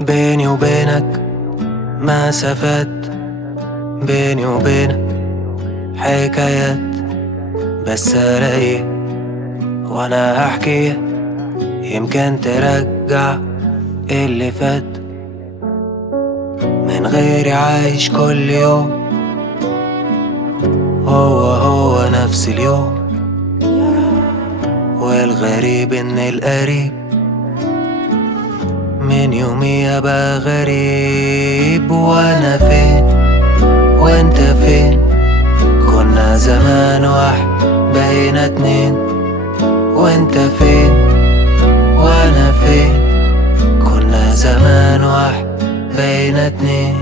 بيني وبينك مسافات، بيني وبينك حكايات، بس الاقيه وانا هحكيها يمكن ترجع اللي فات. من غيري عايش كل يوم هو نفس اليوم، والغريب ان القريب من يومي ابقى غريب. وانا فين وانت فين؟ كنا زمان واحد بقينا اتنين. وانت فين وانا فين؟ كنا زمان واحد بقينا اتنين.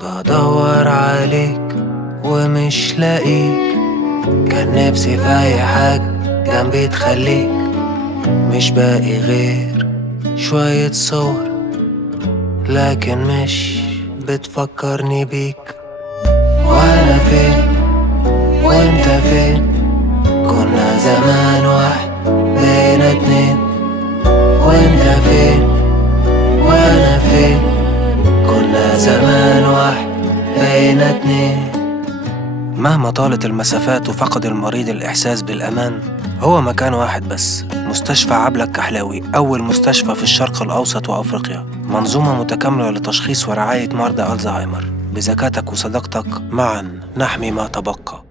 بدور عليك ومش لاقيك، كان نفسي في اي حاجة جنبي تخليك. مش باقي غير شوية صور لكن مش بتفكرني بيك. وانا فين وانت فين؟ كنا زمان واحد بقينا اتنين. وانت فين وانا فين؟ كنا زمان واحد بقينا اتنين. مهما طالت المسافات وفقد المريض الإحساس بالأمان، هو مكان واحد بس، مستشفى عبلة الكحلاوي، أول مستشفى في الشرق الأوسط وأفريقيا. منظومة متكاملة لتشخيص ورعاية مرضى ألزهايمر. بذكائك وصداقتك معا نحمي ما تبقى.